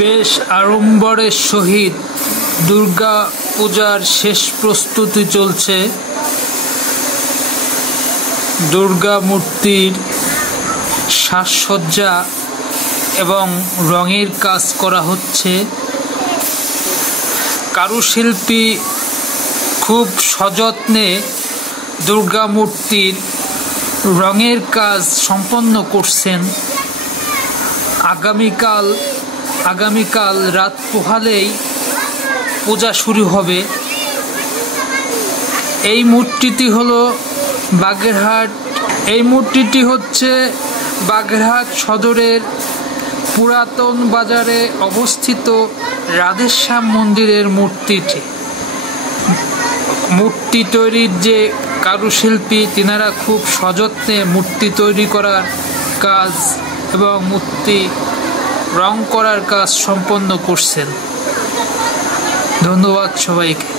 বেশ আড়ম্বরের সহিত দুর্গা পূজার শেষ প্রস্তুতি চলছে। দুর্গা মূর্তির সাজসজ্জা এবং রঙের কাজ করা হচ্ছে। কারুশিল্পী খুব সযত্নে দুর্গা মূর্তির রঙের কাজ সম্পন্ন করছেন। আগামীকাল রাত পোহালেই পূজা শুরু হবে। এই মূর্তিটি হচ্ছে বাগেরহাট সদরের পুরাতন বাজারে অবস্থিত রাধেশ্যাম মন্দিরের মূর্তি তৈরির যে কারুশিল্পী তিনারা খুব সযত্নে মূর্তি তৈরি করার কাজ এবং মূর্তি রং করার কাজ সম্পন্ন করছেন। ধন্যবাদ সবাইকে।